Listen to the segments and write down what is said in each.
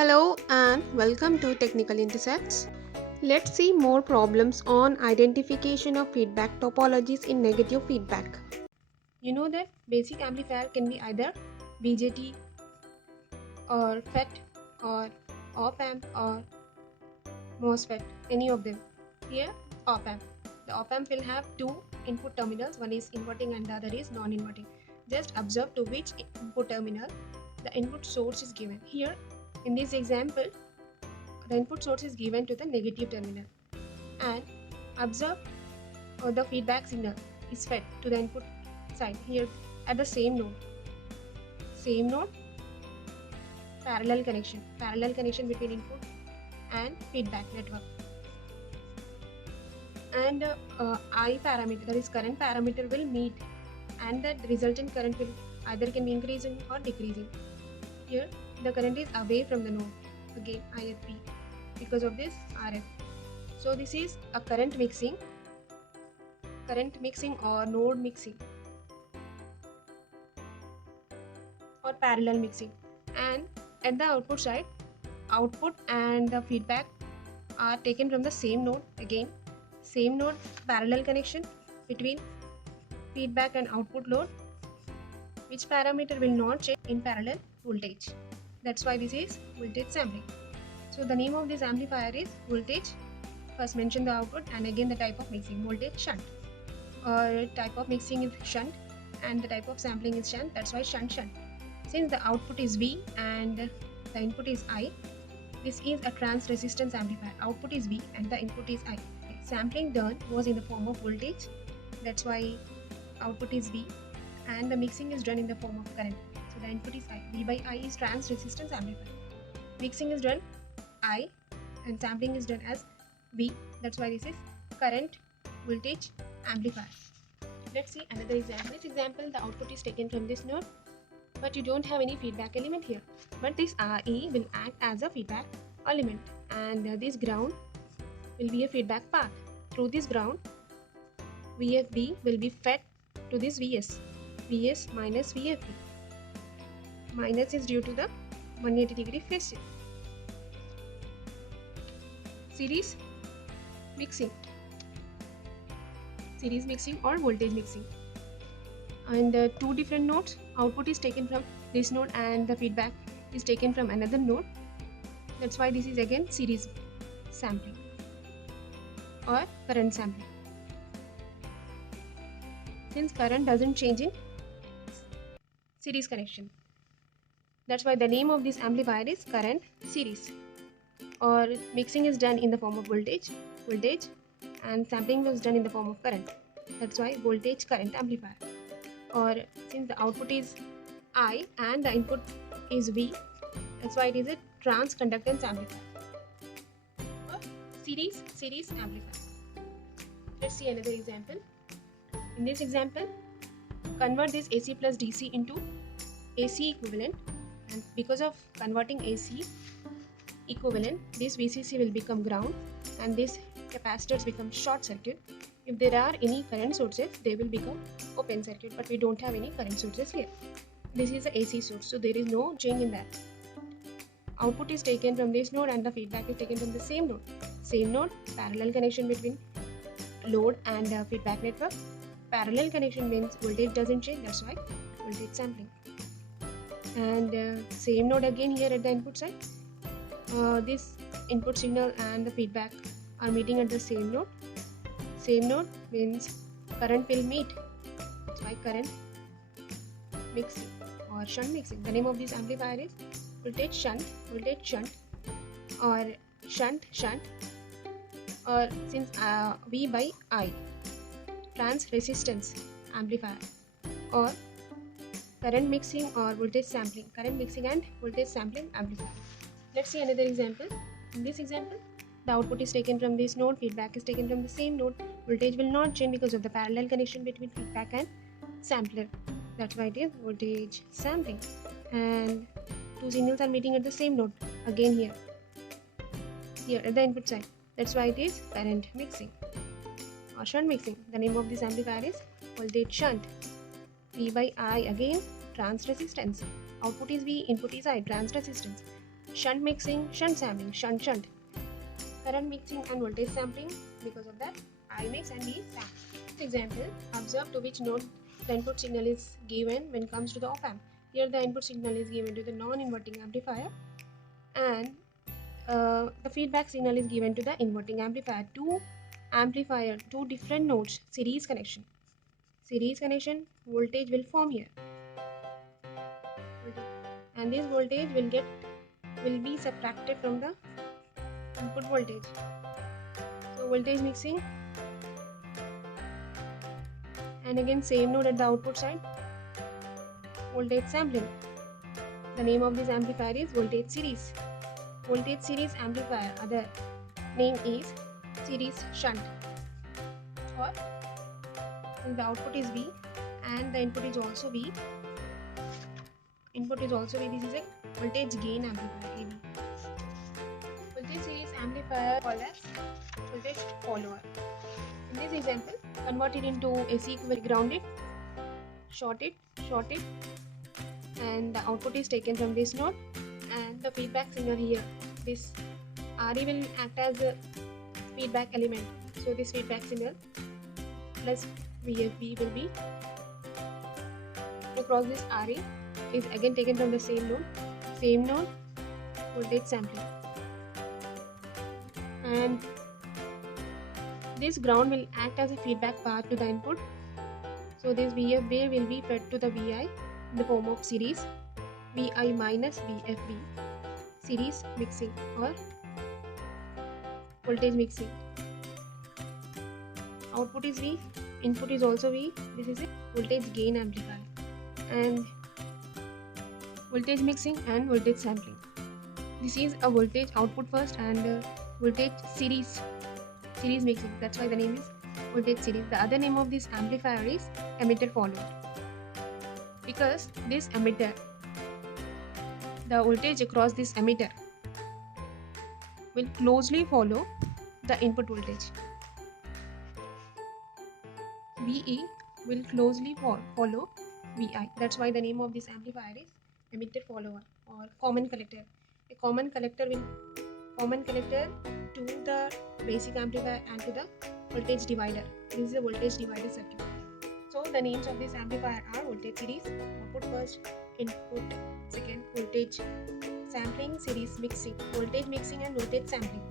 Hello and welcome to Technical Intersects. Let's see more problems on identification of feedback topologies in negative feedback. You know that basic amplifier can be either BJT or FET or op amp or MOSFET, any of them. Here, op amp. The op amp will have two input terminals, one is inverting and the other is non-inverting. Just observe to which input terminal the input source is given. Here, in this example, the input source is given to the negative terminal, and observe the feedback signal is fed to the input side here at the same node, parallel connection between input and feedback network, and I parameter, that is current parameter, will meet, and the resultant current will either can be increasing or decreasing. Here the current is away from the node, again IFP, because of this RF. So this is a current mixing or node mixing or parallel mixing. And at the output side, output and the feedback are taken from the same node, again same node, parallel connection between feedback and output load, which parameter will not change in parallel voltage. That's why this is voltage sampling. So the name of this amplifier is voltage. First mention the output, and again the type of mixing, voltage shunt, or type of mixing is shunt and the type of sampling is shunt. That's why shunt. Since the output is V and the input is I, this is a trans resistance amplifier. Output is V and the input is I. Sampling done was in the form of voltage. That's why output is V, and the mixing is done in the form of current. So the input is I. V by I is trans resistance amplifier. Mixing is done I and sampling is done as V. That's why this is current voltage amplifier. Let's see another example. This example, the output is taken from this node, but you don't have any feedback element here. But this RE will act as a feedback element, and this ground will be a feedback path. Through this ground, VFB will be fed to this VS minus VFB. Minus is due to the 180-degree phase shift. Series mixing or voltage mixing, and two different nodes. Output is taken from this node and the feedback is taken from another node. That's why this is again series sampling or current sampling, since current doesn't change in series connection. That's why the name of this amplifier is current series. Or mixing is done in the form of voltage, and sampling was done in the form of current. That's why voltage current amplifier. Or since the output is I and the input is V, that's why it is a trans conductance amplifier or series amplifier. Let's see another example. In this example, convert this AC plus DC into AC equivalent, and because of converting AC equivalent, this VCC will become ground and these capacitors become short circuit. If there are any current sources, they will become open circuit, but we don't have any current sources here. This is the AC source, so there is no change in that. Output is taken from this node and the feedback is taken from the same node. Parallel connection between load and feedback network. Parallel connection means voltage doesn't change, that's why voltage sampling. And same node again here at the input side. This input signal and the feedback are meeting at the same node. Same node means current will meet. That's why current mixing or shunt mixing. The name of this amplifier is voltage shunt, or shunt, or since V by I, trans resistance amplifier, or current mixing or voltage sampling, current mixing and voltage sampling amplifier. Let's see another example. In this example, the output is taken from this node, feedback is taken from the same node. Voltage will not change because of the parallel connection between feedback and sampler. That's why it is voltage sampling. And two signals are meeting at the same node, again here at the input side. That's why it is current mixing or shunt mixing. The name of this amplifier is voltage shunt. V by I, again trans resistance. Output is V, input is I, trans resistance. shunt mixing, shunt sampling, shunt, current mixing and voltage sampling. Because of that, I mix and we sample. Example, observe to which node the input signal is given when it comes to the op-amp. Here the input signal is given to the non-inverting amplifier, and the feedback signal is given to the inverting amplifier. Two different nodes, series connection. Series connection, voltage will form here, and this voltage will be subtracted from the input voltage. So voltage mixing, and again same node at the output side, voltage sampling. The name of this amplifier is voltage series. Voltage series amplifier, other name is series shunt. Or the output is V and the input is also V. Input is also V. This is a voltage gain amplifier, AV. Voltage series amplifier called as voltage follower. In this example, convert it into AC equivalent, ground it, short it, and the output is taken from this node, and the feedback signal here, this RE will act as a feedback element. So this feedback signal plus VFB will be across this RE is again taken from the same node, voltage sampling, and this ground will act as a feedback path to the input. So this VFB will be fed to the VI in the form of series VI minus VFB, series mixing or voltage mixing. Output is V, input is also V. This is a voltage gain amplifier, and voltage mixing and voltage sampling. This is a voltage output first and voltage series mixing. That's why the name is voltage series. The other name of this amplifier is emitter follower, because this emitter, the voltage across this emitter will closely follow the input voltage. VE will closely follow VI. That's why the name of this amplifier is emitter follower or common collector. A common collector to the basic amplifier and to the voltage divider. This is a voltage divider circuit. So the names of this amplifier are voltage series, output first, input second, voltage sampling, series mixing, voltage mixing and voltage sampling,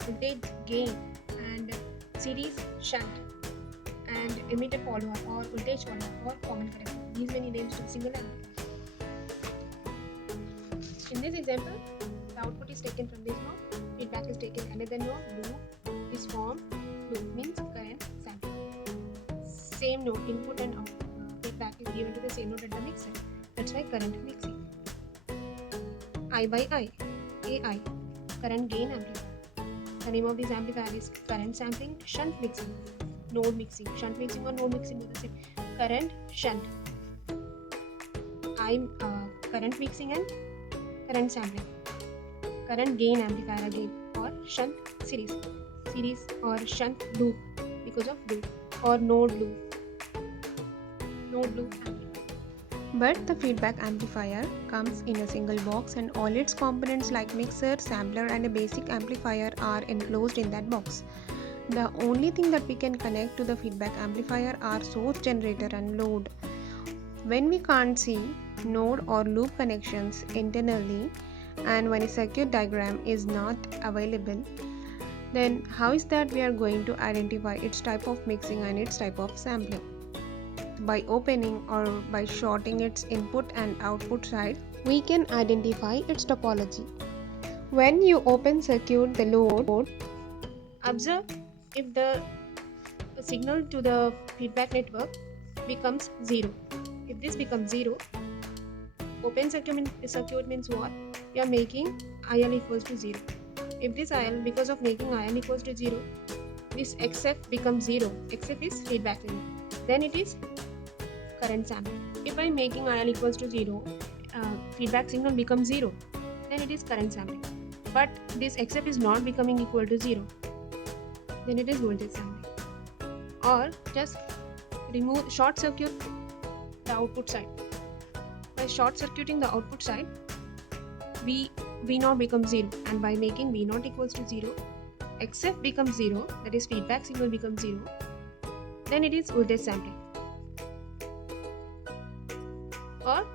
voltage gain and series shunt, and emitter follower or voltage follower or common collector. These many names to a single amplifier. In this example, the output is taken from this node, feedback is taken another node, loop is formed. Loop means current sample. Same node, input and output, feedback is given to the same node at the mixer. That's why current mixing. I by I, AI, current gain amplifier. The name of this amplifier is current sampling, shunt mixing, node mixing. Shunt mixing or node mixing is the same. Current shunt. Current mixing and current sampling. Current gain amplifier again, or shunt series or shunt loop because of loop, or node loop amplifier. But the feedback amplifier comes in a single box and all its components like mixer, sampler and a basic amplifier are enclosed in that box. The only thing that we can connect to the feedback amplifier are source generator and load. When we can't see node or loop connections internally, and when a circuit diagram is not available, then how is that we are going to identify its type of mixing and its type of sampling? By opening or by shorting its input and output side, we can identify its topology. When you open circuit the load, observe if the signal to the feedback network becomes 0. If this becomes 0, open circuit means what? You are making IL equals to 0. If this IL, because of making IL equals to 0, this XF becomes 0. XF is feedback signal. Then it is current sample. If I am making IL equals to 0, feedback signal becomes 0, then it is current sampling. But this XF is not becoming equal to 0, then it is voltage sampling. Or just short circuit the output side. By short circuiting the output side, we V0 becomes 0, and by making V0 equals to 0, XF becomes 0, that is feedback signal becomes 0, then it is voltage sampling. Or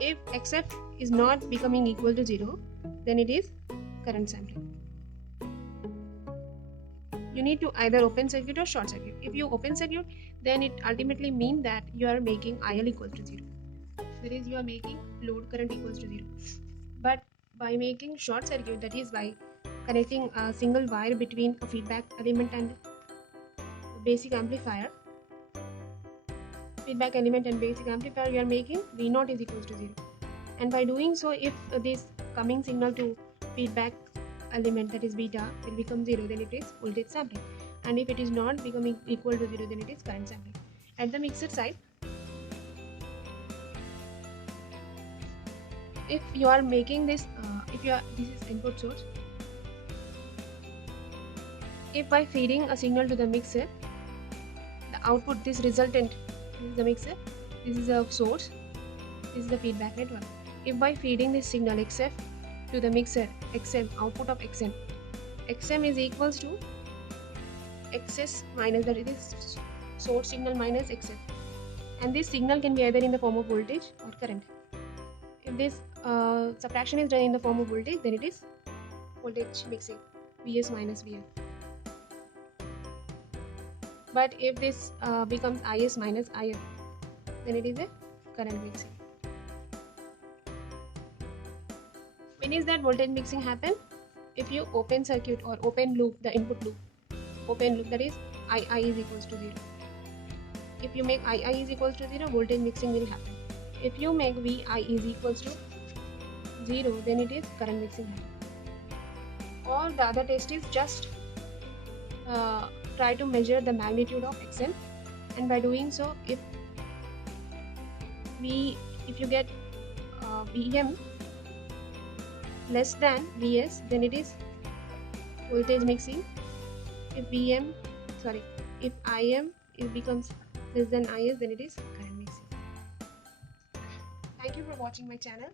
if XF is not becoming equal to 0, then it is current sampling. You need to either open circuit or short circuit. If you open circuit, then it ultimately means that you are making IL equals to 0. That is, you are making load current equals to 0. But by making short circuit, that is by connecting a single wire between a feedback element and basic amplifier, you are making V0 is equals to 0. And by doing so, if this coming signal to feedback element, that is beta, will become 0, then it is voltage sampling. And if it is not becoming equal to 0, then it is current sampling. At the mixer side, if you are making this, this is input source. If by feeding a signal to the mixer, the output, this resultant, this is the mixer, this is a source, this is the feedback network. If by feeding this signal XF to the mixer, XM, output of XM, XM is equals to XS minus, that is source signal minus XF, and this signal can be either in the form of voltage or current. If this subtraction is done in the form of voltage, then it is voltage mixing, Vs minus Vf. But if this becomes Is minus If, then it is a current mixing. When is that voltage mixing happen? If you open circuit or open loop, the input loop, open loop, that is II is equals to 0. If you make II is equals to 0, voltage mixing will happen. If you make Vi is equals to 0, then it is current mixing happen. Or the other test is just try to measure the magnitude of Xm, and by doing so, if you get Vm less than Vs, then it is voltage mixing. If Im becomes less than Is, then it is current mixing. Thank you for watching my channel.